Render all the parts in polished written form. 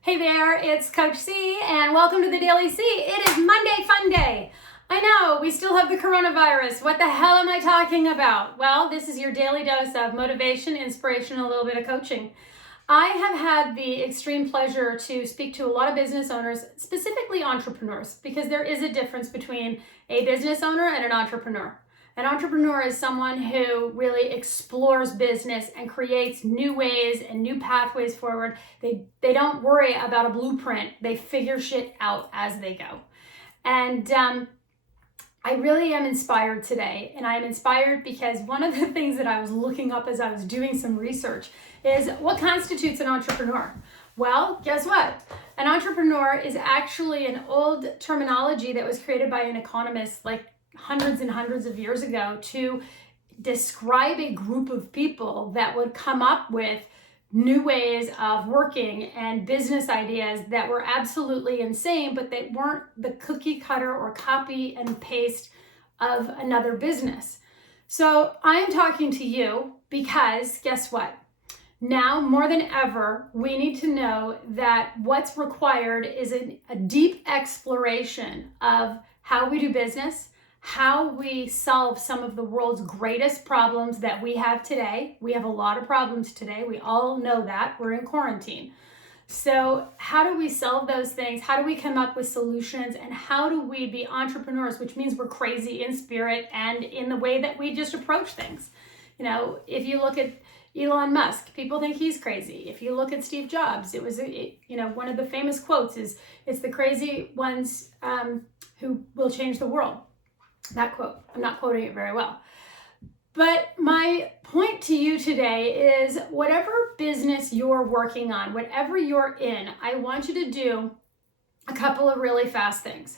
Hey there, it's Coach C, and welcome to the Daily C. It is Monday Fun Day. I know, we still have the coronavirus. What the hell am I talking about? Well, this is your daily dose of motivation, inspiration, and a little bit of coaching. I have had the extreme pleasure to speak to a lot of business owners, specifically entrepreneurs, because there is a difference between a business owner and an entrepreneur. An entrepreneur is someone who really explores business and creates new ways and new pathways forward. They don't worry about a blueprint. They figure shit out as they go. And I really am inspired today. And I am inspired because one of the things that I was looking up as I was doing some research is what constitutes an entrepreneur? Well, guess what? An entrepreneur is actually an old terminology that was created by an economist like hundreds and hundreds of years ago to describe a group of people that would come up with new ways of working and business ideas that were absolutely insane, but they weren't the cookie cutter or copy and paste of another business. So I'm talking to you because guess what? Now more than ever, we need to know that what's required is a deep exploration of how we do business, how we solve some of the world's greatest problems that we have today. We have a lot of problems today. We all know that. We're in quarantine. So how do we solve those things? How do we come up with solutions? And how do we be entrepreneurs, which means we're crazy in spirit and in the way that we just approach things? You know, if you look at Elon Musk, people think he's crazy. If you look at Steve Jobs, one of the famous quotes is, "It's the crazy ones who will change the world." That quote, I'm not quoting it very well. But my point to you today is whatever business you're working on, whatever you're in, I want you to do a couple of really fast things.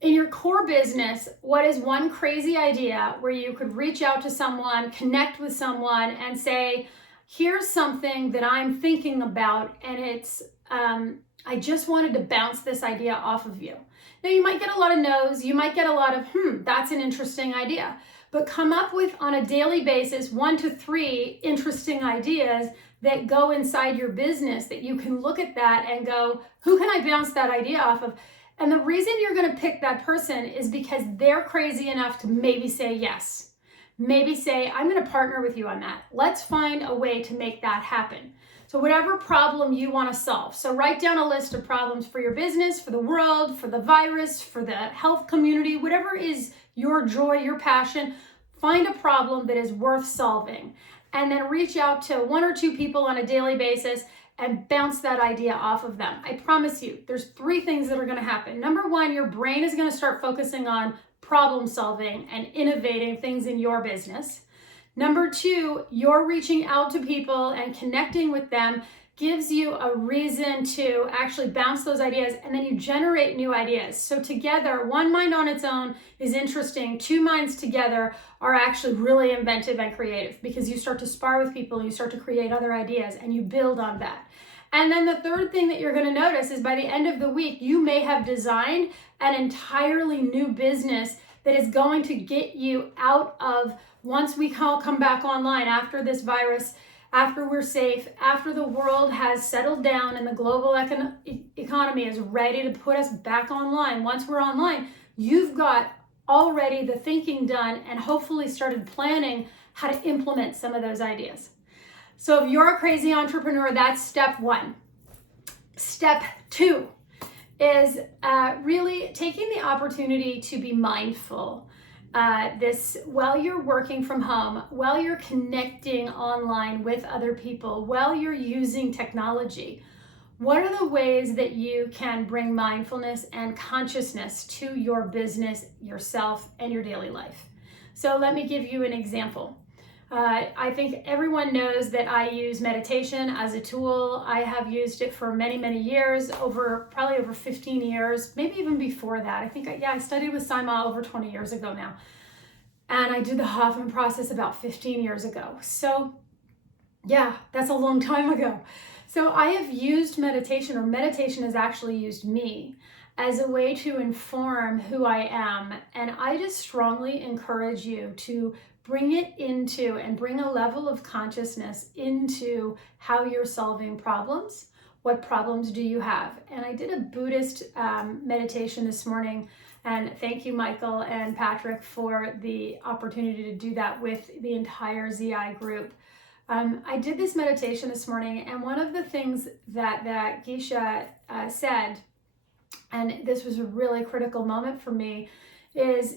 In your core business, what is one crazy idea where you could reach out to someone, connect with someone and say, here's something that I'm thinking about and it's, I just wanted to bounce this idea off of you. Now you might get a lot of no's, you might get a lot of, that's an interesting idea, but come up with on a daily basis 1 to 3 interesting ideas that go inside your business that you can look at that and go, who can I bounce that idea off of? And the reason you're going to pick that person is because they're crazy enough to maybe say yes. Maybe say, I'm going to partner with you on that. Let's find a way to make that happen. So whatever problem you want to solve. So write down a list of problems for your business, for the world, for the virus, for the health community, whatever is your joy, your passion. Find a problem that is worth solving. And then reach out to 1 or 2 people on a daily basis and bounce that idea off of them. I promise you, there's 3 things that are going to happen. Number 1, your brain is going to start focusing on problem solving and innovating things in your business. Number 2, you're reaching out to people and connecting with them gives you a reason to actually bounce those ideas, and then you generate new ideas. So together, 1 mind on its own is interesting. 2 minds together are actually really inventive and creative because you start to spar with people and you start to create other ideas and you build on that. And then the third thing that you're going to notice is by the end of the week, you may have designed an entirely new business that is going to get you out of, once we all come back online after this virus, after we're safe, after the world has settled down and the global economy is ready to put us back online. Once we're online, you've got already the thinking done and hopefully started planning how to implement some of those ideas. So if you're a crazy entrepreneur, that's step 1. Step 2 is really taking the opportunity to be mindful. While you're working from home, while you're connecting online with other people, while you're using technology, what are the ways that you can bring mindfulness and consciousness to your business, yourself, and your daily life? So let me give you an example. I think everyone knows that I use meditation as a tool. I have used it for many, many years, probably over 15 years, maybe even before that. I think, I studied with Saima over 20 years ago now. And I did the Hoffman process about 15 years ago. So yeah, that's a long time ago. So I have used meditation, or meditation has actually used me as a way to inform who I am. And I just strongly encourage you to bring it into and bring a level of consciousness into how you're solving problems, What problems do you have? And I did a Buddhist meditation this morning, and thank you, Michael and Patrick, for the opportunity to do that with the entire ZI group. I did this meditation this morning, and one of the things that Geisha said, and this was a really critical moment for me, is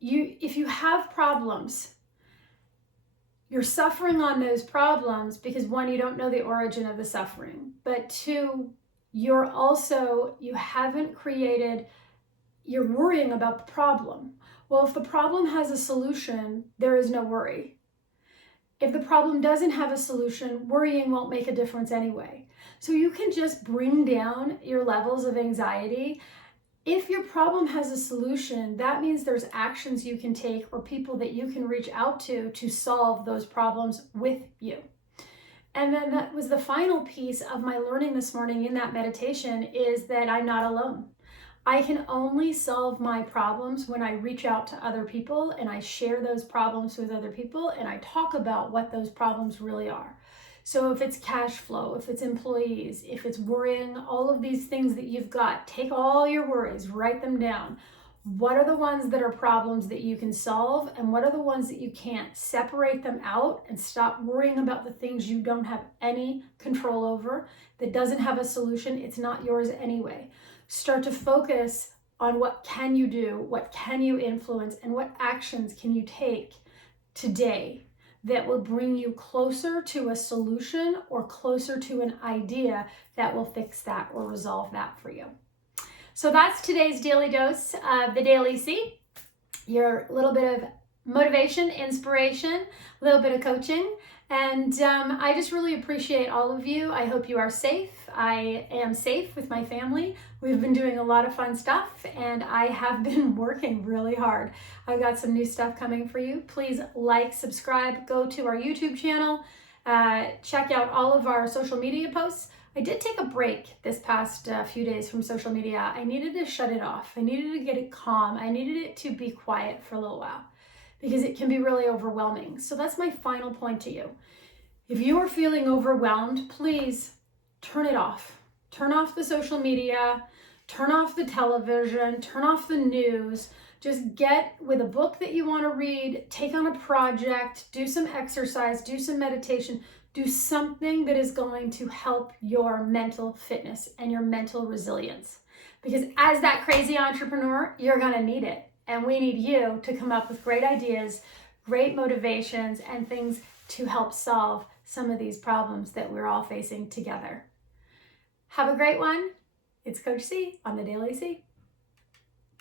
if you have problems, you're suffering on those problems because, one, you don't know the origin of the suffering, but two, you're worrying about the problem. Well, if the problem has a solution, there is no worry. If the problem doesn't have a solution, worrying won't make a difference anyway. So you can just bring down your levels of anxiety. If your problem has a solution, that means there's actions you can take or people that you can reach out to solve those problems with you. And then that was the final piece of my learning this morning in that meditation, is that I'm not alone. I can only solve my problems when I reach out to other people and I share those problems with other people and I talk about what those problems really are. So if it's cash flow, if it's employees, if it's worrying, all of these things that you've got, take all your worries, write them down. What are the ones that are problems that you can solve and what are the ones that you can't? Separate them out and stop worrying about the things you don't have any control over, that doesn't have a solution. It's not yours anyway. Start to focus on what can you do, what can you influence, and what actions can you take today that will bring you closer to a solution or closer to an idea that will fix that or resolve that for you. So that's today's daily dose of the Daily C. Your little bit of motivation, inspiration, a little bit of coaching. And I just really appreciate all of you. I hope you are safe. I am safe with my family. We've been doing a lot of fun stuff and I have been working really hard. I've got some new stuff coming for you. Please like, subscribe, go to our YouTube channel, check out all of our social media posts. I did take a break this past few days from social media. I needed to shut it off. I needed to get it calm. I needed it to be quiet for a little while because it can be really overwhelming. So that's my final point to you. If you are feeling overwhelmed, please turn it off. Turn off the social media, turn off the television, turn off the news. Just get with a book that you want to read, take on a project, do some exercise, do some meditation, do something that is going to help your mental fitness and your mental resilience. Because as that crazy entrepreneur, you're going to need it. And we need you to come up with great ideas, great motivations, and things to help solve some of these problems that we're all facing together. Have a great one. It's Coach C on the Daily C.